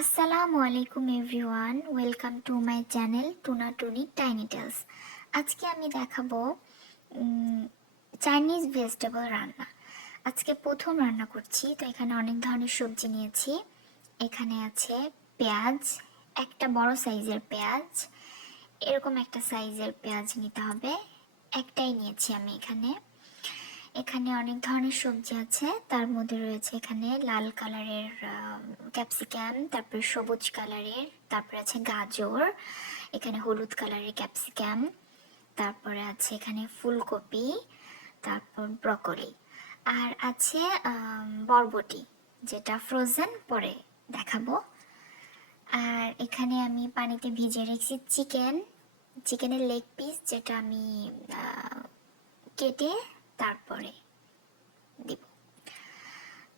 আসসালামু আলাইকুম everyone, welcome to my channel Tuna Tuni tiny tales. আজকে আমি দেখাবো চাইনিজ ভেজিটেবল রান্না। আজকে প্রথম রান্না করছি, তো এখানে অনেক ধরনের সবজি নিয়েছি। এখানে আছে পেঁয়াজ, একটা বড় সাইজের পেঁয়াজ, এরকম একটা সাইজের পেঁয়াজ নিতে হবে, একটাই নিয়েছি আমি এখানে। এখানে অনেক ধরনের সবজি আছে, তার মধ্যে রয়েছে এখানে লাল কালারের ক্যাপসিকাম, তারপরে সবুজ কালারের, তারপরে আছে গাজর, এখানে হলুদ কালারের ক্যাপসিকাম, তারপরে আছে এখানে ফুলকপি, তারপর ব্রকলি, আর আছে বরবটি, যেটা ফ্রোজেন, পরে দেখাবো। আর এখানে আমি পানিতে ভিজিয়ে রেখেছি চিকেনের লেগ পিস, যেটা আমি কেটে তারপরে দিব।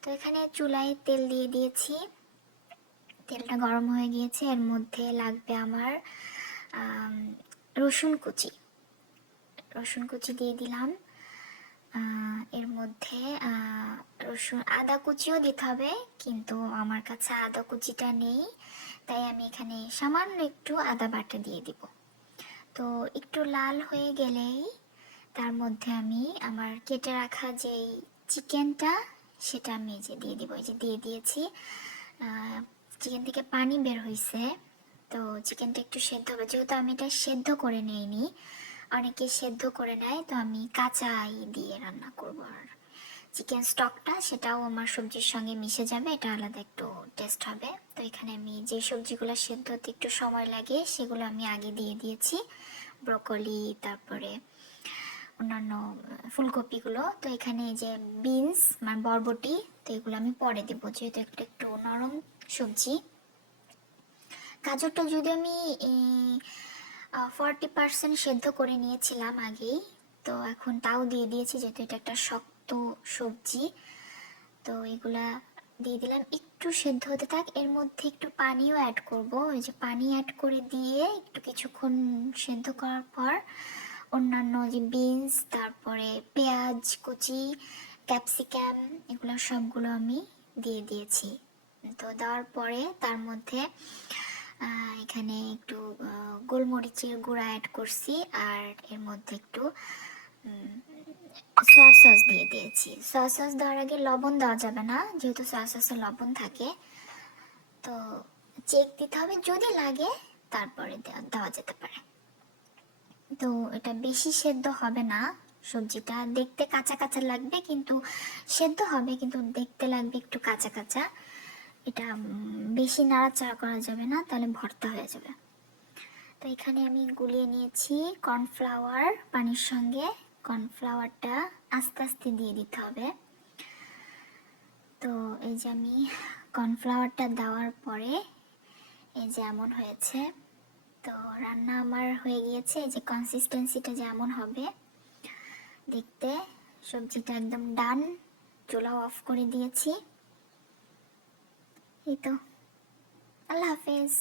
তো এখানে চুলায় তেল দিয়ে দিয়েছি, তেলটা গরম হয়ে গিয়েছে। এর মধ্যে লাগবে আমার রসুন কুচি, দিয়ে দিলাম। এর মধ্যে আদা কুচিও দিতে হবে, কিন্তু আমার কাছে আদা কুচিটা নেই, তাই আমি এখানে সামান্য একটু আদা বাটা দিয়ে দিব। তো একটু লাল হয়ে গেলেই তার মধ্যে আমি আমার কেটে রাখা যেই চিকেনটা, সেটা আমি এই যে দিয়ে দিব। এই যে দিয়ে দিয়েছি। চিকেন থেকে পানি বের হয়েছে, তো চিকেনটা একটু সেদ্ধ হবে, যেহেতু আমি এটা সেদ্ধ করে নিইনি, অনেকে সেদ্ধ করে নেয়, তো আমি কাঁচাই দিয়ে রান্না করব। আর চিকেন স্টকটা সেটাও আমার সবজির সঙ্গে মিশে যাবে, এটা আলাদা একটু টেস্ট হবে। তো এখানে আমি যে সবজিগুলো সেদ্ধ হতে একটু সময় লাগে সেগুলো আমি আগে দিয়ে দিয়েছি, ব্রকলি, তারপরে অন্যান্য ফুলকপিগুলো। তো এখানে এই যে বিনস মানে বরবটি, তো এগুলো আমি পরে দেবো, যেহেতু একটা একটু নরম সবজি। গাজরটা যদি আমি 40% সেদ্ধ করে নিয়েছিলাম আগেই, তো এখন তাও দিয়ে দিয়েছি, যেহেতু এটা একটা শক্ত সবজি। তো এগুলা দিয়ে দিলাম, একটু সেদ্ধ হতে থাক। এর মধ্যে একটু পানিও অ্যাড করব, ওই যে পানি অ্যাড করে দিয়ে একটু কিছুক্ষণ সেদ্ধ করার পর অন্যান্য যে বিনস, তারপরে পেঁয়াজ কুচি, ক্যাপসিকাম, এগুলো সবগুলো আমি দিয়ে দিয়েছি। তো দেওয়ার পরে তার মধ্যে এখানে একটু গোলমরিচের গুঁড়া অ্যাড করছি, আর এর মধ্যে একটু সয়া সস দিয়ে দিয়েছি। সয়া সস দেওয়ার আগে লবণ দেওয়া যাবে না, যেহেতু সয়া সসে লবণ থাকে। তো চেক দিতে হবে, যদি লাগে তারপরে দেওয়া যেতে পারে। তো এটা বেশি সেদ্ধ হবে না, সবজিটা দেখতে কাঁচা কাঁচা লাগবে, কিন্তু সেদ্ধ হবে, কিন্তু দেখতে লাগবে একটু কাঁচা কাঁচা। এটা বেশি নাড়াচাড়া করা যাবে না, তাহলে ভর্তা হয়ে যাবে। তো এখানে আমি গুলিয়ে নিয়েছি কর্নফ্লাওয়ার পানির সঙ্গে। কর্নফ্লাওয়ারটা আস্তে আস্তে দিয়ে দিতে হবে। তো এই যে আমি কর্নফ্লাওয়ারটা দেওয়ার পরে এই যে এমন হয়েছে। তো রান্না আমার হয়ে গিয়েছে, এই যে কনসিস্টেন্সিটা যেমন হবে দেখতে। সবজিটা একদম ডান, চুলা অফ করে দিয়েছি। এই তো, আল্লাহ হাফেজ।